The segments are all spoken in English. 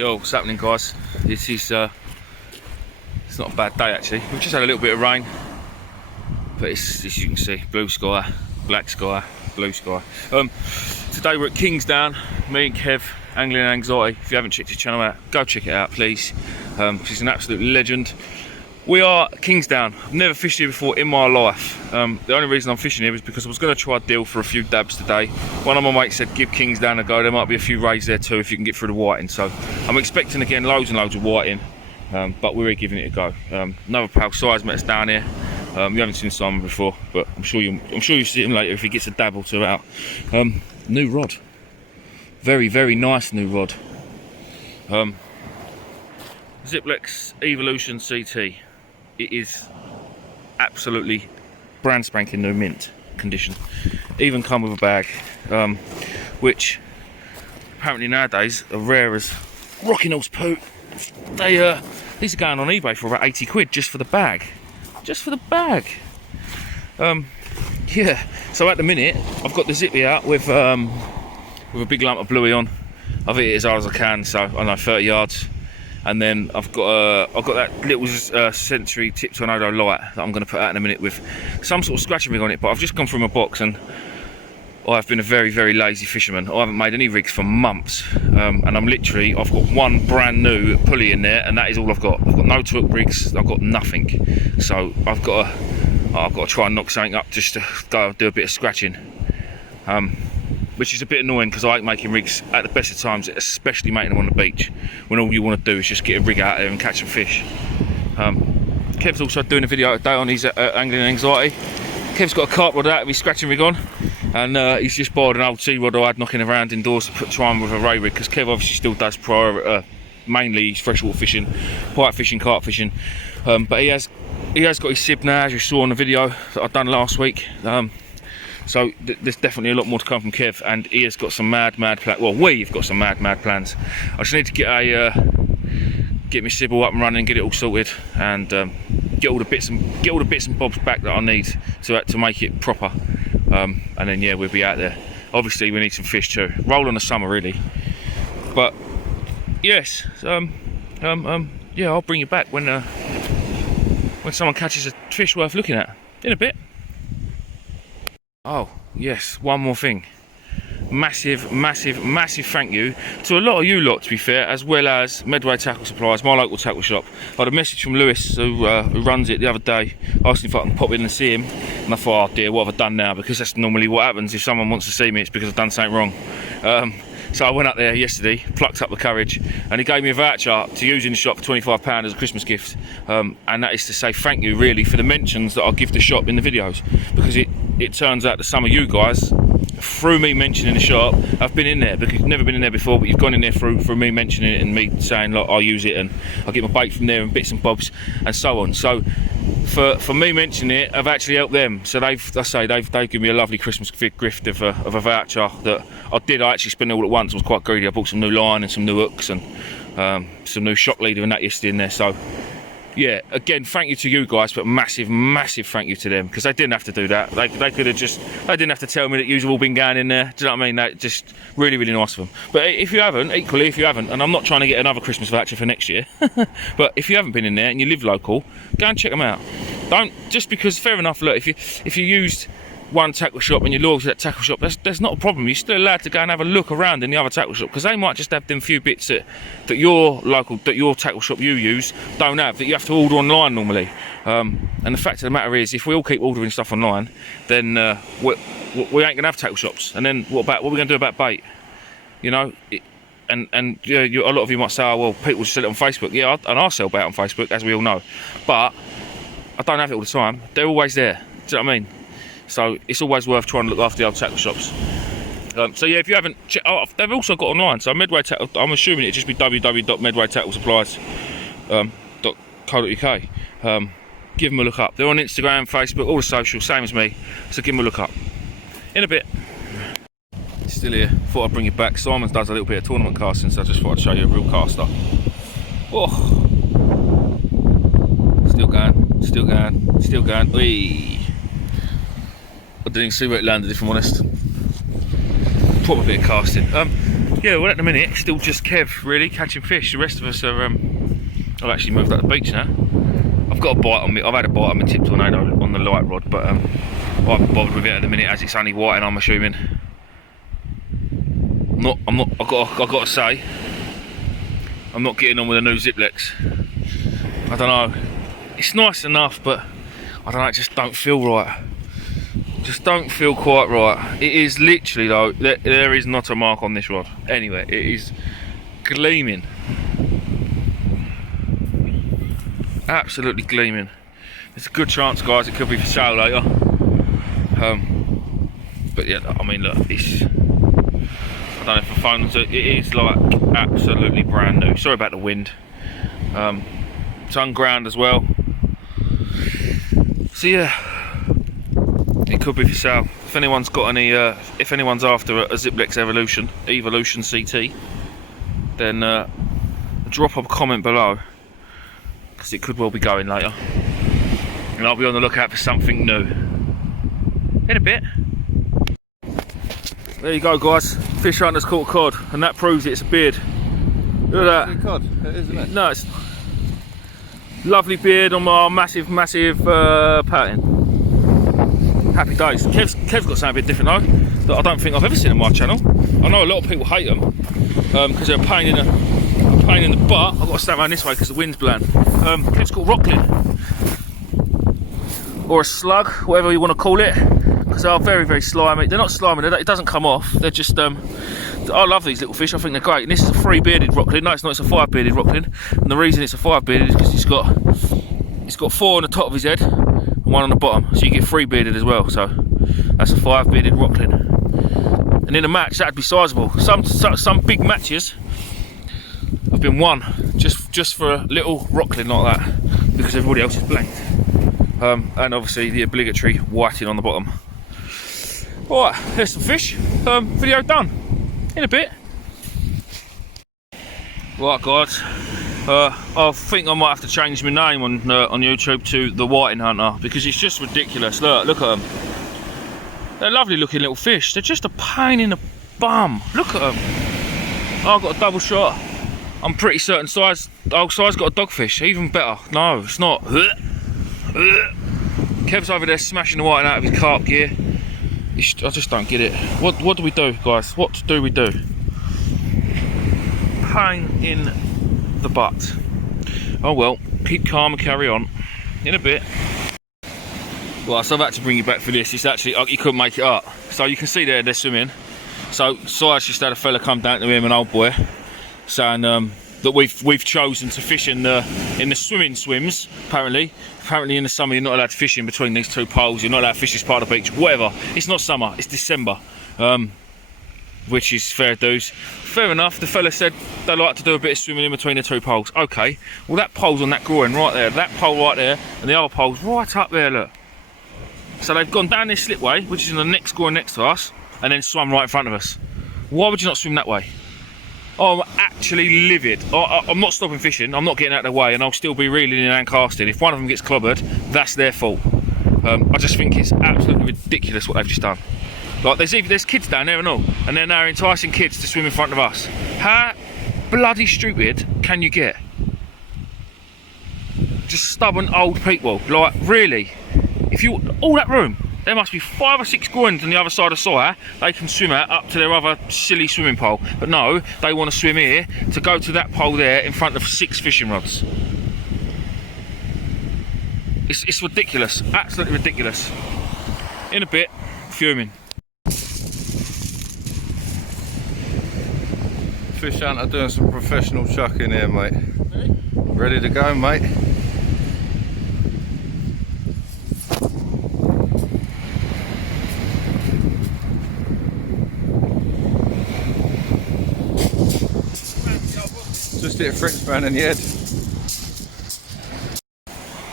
Yo, what's happening, guys? This is it's not a bad day actually. We've just had a little bit of rain, but it's, as you can see, blue sky, black sky, blue sky. Today we're at Kingsdown, me and Kev, Angling and Anxiety. If you haven't checked his channel out, go check it out, please. He's an absolute legend. We are at Kingsdown. I've never fished here before in my life. The only reason I'm fishing here is because I was going to try a deal for a few dabs today. One of my mates said give Kingsdown a go. There might be a few rays there too if you can get through the whiting. So I'm expecting again loads and loads of whiting, but we're giving it a go. Another pal size met us down here. You haven't seen Simon before, but I'm sure you'll see him later if he gets a dab or two out. New rod, very nice new rod. Zziplex Evolution CT. It is absolutely brand spanking new mint condition. Even come with a bag, which apparently nowadays are rare as rocking horse poo. These are going on eBay for about 80 quid just for the bag. Just for the bag. Yeah. So at the minute I've got the zippy out with a big lump of bluey on. I've hit it as hard as I can, so I know 30 yards. And then I've got that little Century Tip Tornado light that I'm going to put out in a minute with some sort of scratching rig on it. But I've just gone through my box and I've been a very lazy fisherman. I haven't made any rigs for months, and I've got one brand new pulley in there, and that is all I've got. I've got no hook rigs. I've got nothing. So I've got to try and knock something up just to go do a bit of scratching. Which is a bit annoying because I like making rigs at the best of times, especially making them on the beach when all you want to do is just get a rig out there and catch some fish. Kev's also doing a video today on his angling anxiety. Kev's got a carp rod out of his scratching rig on, and he's just borrowed an old T-rod I had knocking around indoors to try and with a ray rig, because Kev obviously still does mainly freshwater fishing, pike fishing, carp fishing, but he has got his sib now, as you saw on the video that I've done last week. So there's definitely a lot more to come from Kev, and he has got some mad plans. Well, we've got some mad plans. I just need to get my sibble up and running, get it all sorted, and get all the bits and bobs back that I need to make it proper. And then yeah, we'll be out there. Obviously, we need some fish too. Roll on the summer really, but yes, yeah, I'll bring you back when someone catches a fish worth looking at in a bit. Oh yes, one more thing. Massive thank you to a lot of you lot, to be fair, as well as Medway Tackle Supplies, my local tackle shop. I had a message from Lewis, who runs it, the other day, asking if I can pop in and see him, and I thought, oh dear, what have I done now? Because that's normally what happens if someone wants to see me, it's because I've done something wrong. So I went up there yesterday, plucked up the courage, and he gave me a voucher to use in the shop for £25 as a Christmas gift. And that is to say thank you really for the mentions that I give the shop in the videos, because it turns out that some of you guys, through me mentioning the shop, have been in there, because you've never been in there before, but you've gone in there through me mentioning it and me saying, look, I'll use it and I'll get my bait from there and bits and bobs and so on. So for me mentioning it, I've actually helped them. So they've given me a lovely Christmas gift of a voucher that I actually spent all at once. I was quite greedy. I bought some new line and some new hooks and some new shock leader and that yesterday in there. So yeah, again, thank you to you guys, but massive thank you to them, because they didn't have to do that. They could have they didn't have to tell me that you've all been going in there. Do you know what I mean? That just really nice of them. But if you haven't, and I'm not trying to get another Christmas voucher for next year, but if you haven't been in there and you live local, go and check them out. Don't, just because, fair enough, look, if you used one tackle shop and you're loyal to that tackle shop, that's not a problem. You're still allowed to go and have a look around in the other tackle shop, because they might just have them few bits that your tackle shop you use don't have, that you have to order online normally. And the fact of the matter is, if we all keep ordering stuff online, then we ain't gonna have tackle shops. And then what are we gonna do about bait? You know, and a lot of you might say, oh well, people sell it on Facebook. Yeah, and I sell bait on Facebook, as we all know, but I don't have it all the time. They're always there. Do you know what I mean? So it's always worth trying to look after the old tackle shops. So yeah, if you haven't checked, they've also got online. So Medway Tackle, I'm assuming it'd just be www.medwaytacklesupplies.co.uk. Give them a look up. They're on Instagram, Facebook, all the socials, same as me. So give them a look up. In a bit. Still here. Thought I'd bring you back. Simon does a little bit of tournament casting, so I just thought I'd show you a real caster. Oh, still going. Whee. I didn't even see where it landed, if I'm honest. Proper bit of casting. yeah, well at the minute, still just Kev really catching fish. The rest of us are, I've actually moved up the beach now. I've got a bite on me, I've had a bite on my tip tornado on the light rod, but I haven't bothered with it at the minute as it's only whiting, I'm assuming. I've got to say, I'm not getting on with a new zziplex. I don't know, it's nice enough, but I don't know, it just don't feel right. Just don't feel quite right. It is literally though, there is not a mark on this rod anywhere. It is gleaming. Absolutely gleaming. There's a good chance, guys, it could be for sale later. But yeah, I mean, look, it's, I don't know if I found it is like absolutely brand new. Sorry about the wind. It's unground as well. So yeah, it could be for sale. If anyone's got any, if anyone's after a zziplex Evolution CT, then drop a comment below, because it could well be going later, and I'll be on the lookout for something new in a bit. There you go, guys. Fish hunter's caught a cod, and that proves it's a beard. Look at that. Cod, it is, isn't it? No, it's lovely beard on my massive pattern. Happy days. Kev's got something a bit different though, that I don't think I've ever seen on my channel. I know a lot of people hate them because they're a pain in the butt. I've got to stand around this way because the wind's blowing. Kev's called rockling, or a slug, whatever you want to call it, because they are very, very slimy. They're not slimy, it doesn't come off. They're just, I love these little fish, I think they're great. And this is a 3-bearded rockling. No, it's not, it's a 5-bearded rockling. And the reason it's a 5-bearded is because it's got 4 on the top of his head and 1 on the bottom. So you get 3-bearded as well. So that's a 5-bearded rockling. And in a match, that'd be sizable. Some big matches have been won just for a little rockling like that, because everybody else is blanked. And obviously the obligatory whiting on the bottom. Alright, there's some fish. Video done. In a bit. Right, guys. I think I might have to change my name on YouTube to the Whiting Hunter, because it's just ridiculous. Look at them. They're lovely looking little fish. They're just a pain in the bum. Look at them. Oh, I've got a double shot. I'm pretty certain size got a dogfish. Even better. No, it's not. Kev's over there smashing the whiting out of his carp gear. I just don't get it. What do we do, guys? What do we do? Pain in the butt. Oh well, keep calm and carry on. In a bit. Well, so I've had to bring you back for this. It's actually, you couldn't make it up. So you can see there, they're swimming. So Si's just had a fella come down to him, an old boy, saying that we've chosen to fish in the swimming swims. Apparently in the summer you're not allowed to fish in between these 2 poles. You're not allowed to fish this part of the beach. Whatever. It's not summer. It's December. Which is fair dues. Fair enough. The fella said they like to do a bit of swimming in between the 2 poles. Okay. Well, that pole's on that groin right there. That pole right there, and the other pole's right up there. Look. So they've gone down this slipway, which is in the next groin next to us, and then swum right in front of us. Why would you not swim that way? Oh, I'm actually livid. I'm not stopping fishing, I'm not getting out of the way, and I'll still be reeling in and casting. If one of them gets clobbered, that's their fault. I just think it's absolutely ridiculous what they've just done. Like, there's kids down there and all, and they're now enticing kids to swim in front of us. How bloody stupid can you get? Just stubborn old people. Like, really? If you, all that room, there must be 5 or 6 groins on the other side of Sire they can swim at up to their other silly swimming pole. But no, they want to swim here to go to that pole there in front of 6 fishing rods. It's ridiculous, absolutely ridiculous. In a bit, fuming. Fish hunter doing some professional chucking here, mate. Ready to go, mate. Just hit a French span in the head.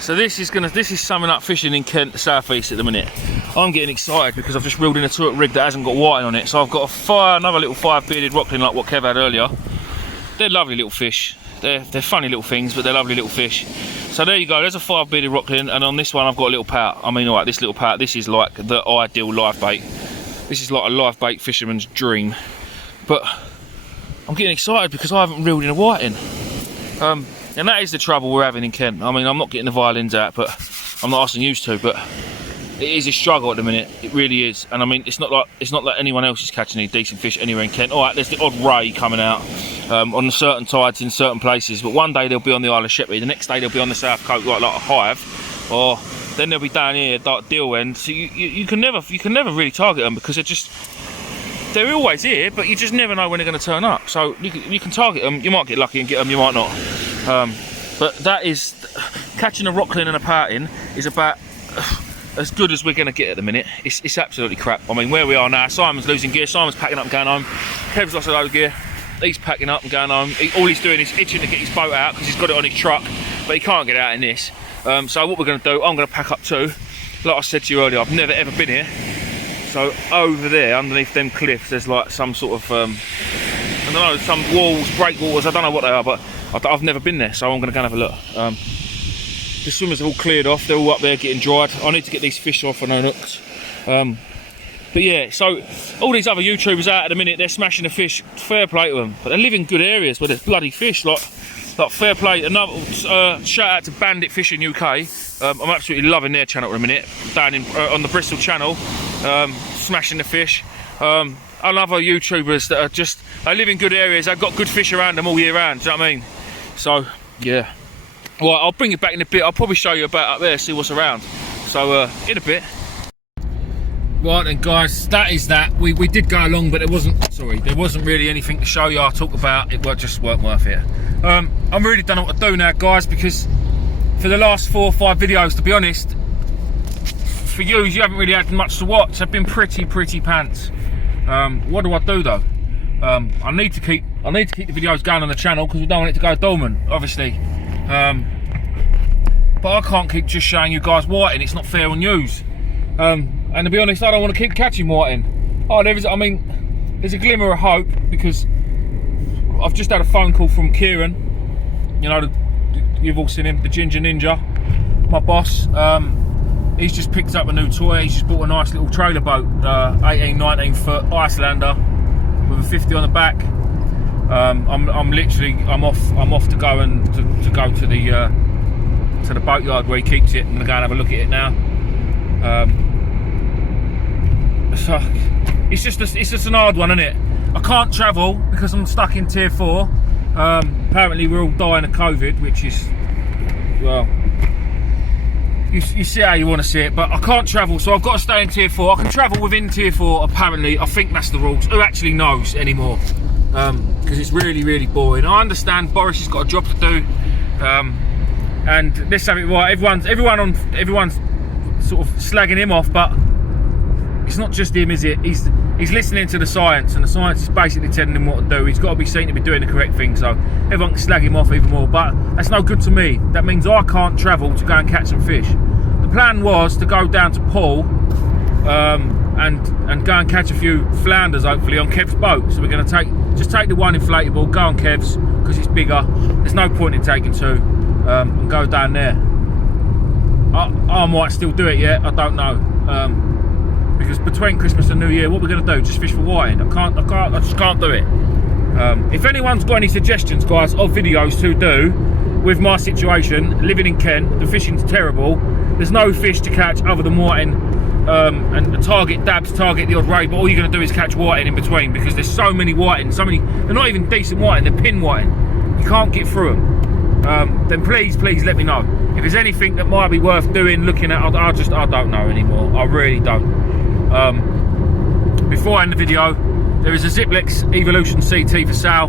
So this is summing up fishing in Kent South East at the minute. I'm getting excited because I've just reeled in a 2-hook rig that hasn't got whiting on it. So I've got another little 5-bearded rockling like what Kev had earlier. They're lovely little fish. They're funny little things, but they're lovely little fish. So there you go, there's a 5-bearded rockling, and on this one I've got a little pout. I mean, alright, this little pout, this is like the ideal live bait. This is like a live bait fisherman's dream. But I'm getting excited because I haven't reeled in a whiting. And that is the trouble we're having in Kent. I mean, I'm not getting the violins out, but I'm not asking used to, but it is a struggle at the minute. It really is. And I mean, it's not like anyone else is catching any decent fish anywhere in Kent. All right, there's the odd ray coming out on certain tides in certain places, but one day they'll be on the Isle of Sheppey, the next day they'll be on the South Coast, like a hive, or then they'll be down here, like Deal End. So you can never really target them because they're always here, but you just never know when they're going to turn up. So you can target them. You might get lucky and get them, you might not. But that is, catching a rockling and a pouting is about as good as we're going to get at the minute. It's absolutely crap. I mean, where we are now, Simon's losing gear. Simon's packing up and going home. Kev's lost a load of gear. He's packing up and going home. All he's doing is itching to get his boat out because he's got it on his truck, but he can't get out in this. So what we're going to do, I'm going to pack up too. Like I said to you earlier, I've never ever been here. So over there, underneath them cliffs, there's like some sort of, I don't know, some walls, breakwaters, I don't know what they are, but I've never been there, so I'm going to go and have a look. The swimmers have all cleared off, they're all up there getting dried. I need to get these fish off and hooked. But yeah, so all these other YouTubers out at the minute, they're smashing the fish, fair play to them. But they live in good areas where there's bloody fish, like fair play. Another shout out to Bandit Fishing UK. I'm absolutely loving their channel at the minute, down in on the Bristol channel, smashing the fish. Other YouTubers that are just, they live in good areas, they've got good fish around them all year round, do you know what I mean? So, yeah. Well, I'll bring it back in a bit, I'll probably show you about up there, see what's around. So, in a bit. Right then guys, that is that. We did go along, but there wasn't really anything to show you or talk about. It just weren't worth it. I'm really don't know what to do now guys, because for the last 4 or 5 videos, to be honest, for you haven't really had much to watch. They've been pretty pants. What do I do though? I need to keep the videos going on the channel because we don't want it to go dormant, obviously. But I can't keep just showing you guys whiting. It's not fair on yous. And to be honest, I don't want to keep catching whiting. Oh, there's a glimmer of hope because I've just had a phone call from Kieran. You know, you've all seen him, the Ginger Ninja, my boss. He's just picked up a new toy. He's just bought a nice little trailer boat, 18, 19 foot Icelander with a 50 on the back. I'm off to go to the boatyard where he keeps it, and I'm gonna go and have a look at it now. So it's just an hard one, isn't it? I can't travel because I'm stuck in tier 4. Apparently we're all dying of COVID, which is, well, you see how you want to see it, but I can't travel, so I've got to stay in tier 4. I can travel within tier 4, apparently. I think that's the rules. Who actually knows anymore? Because it's really boring. I understand Boris has got a job to do, and let's have it right. Everyone's sort of slagging him off, but it's not just him, is it? He's listening to the science, and the science is basically telling him what to do. He's got to be seen to be doing the correct thing, so everyone can slag him off even more, but that's no good to me. That means I can't travel to go and catch some fish. The plan was to go down to Poole and go and catch a few flounders, hopefully, on Kev's boat. So we're going to just take the one inflatable, go on Kev's, because it's bigger. There's no point in taking 2, and go down there. I might still do it yet, I don't know. Because between Christmas and New Year, what we're going to do? Just fish for whiting? I just can't do it. If anyone's got any suggestions, guys, of videos to do with my situation, living in Kent, the fishing's terrible. There's no fish to catch other than whiting, and target dabs, target the odd ray, but all you're going to do is catch whiting in between because there's so many whiting, they're not even decent whiting, they're pin whiting. You can't get through them. Then please let me know. If there's anything that might be worth doing, looking at, I don't know anymore. I really don't. Before I end the video, there is a zziplex Evolution CT for sale.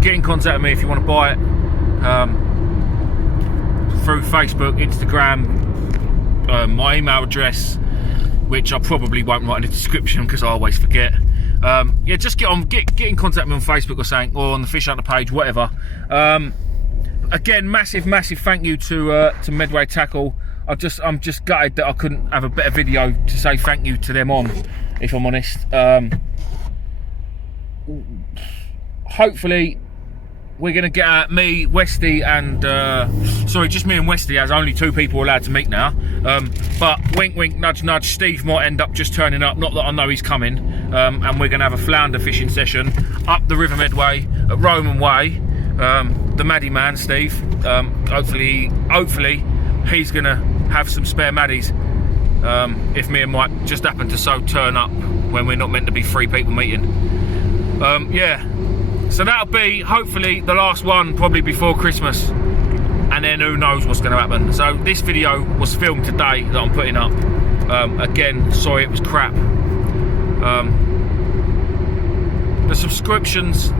Get in contact with me if you want to buy it, through Facebook, Instagram, my email address, which I probably won't write in the description because I always forget. Yeah, just get in contact with me on Facebook or something, or on the Fish Hunter page, whatever. Again, massive thank you to Medway Tackle. I'm just gutted that I couldn't have a better video to say thank you to them on, if I'm honest. Hopefully we're going to get out, me, Westy, and just me and Westy, as only 2 people allowed to meet now. But wink nudge, Steve might end up just turning up, not that I know he's coming. and we're going to have a flounder fishing session up the River Medway at Roman Way. The Maddie man, Steve, hopefully he's going to have some spare Maddies if me and Mike just happen to so turn up when we're not meant to be 3 people meeting. Yeah, so that'll be hopefully the last one, probably before Christmas, and then who knows what's going to happen. So this video was filmed today that I'm putting up. Again, sorry it was crap. The subscriptions,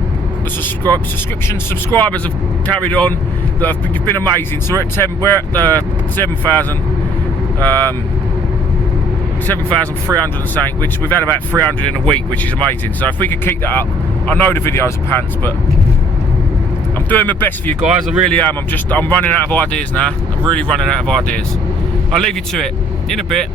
subscribers have carried on. That have been amazing. So we're at 7,300 and something, which we've had about 300 in a week, which is amazing. So if we could keep that up, I know the videos are pants, but I'm doing my best for you guys. I really am. I'm running out of ideas now. I'm really running out of ideas. I'll leave you to it in a bit.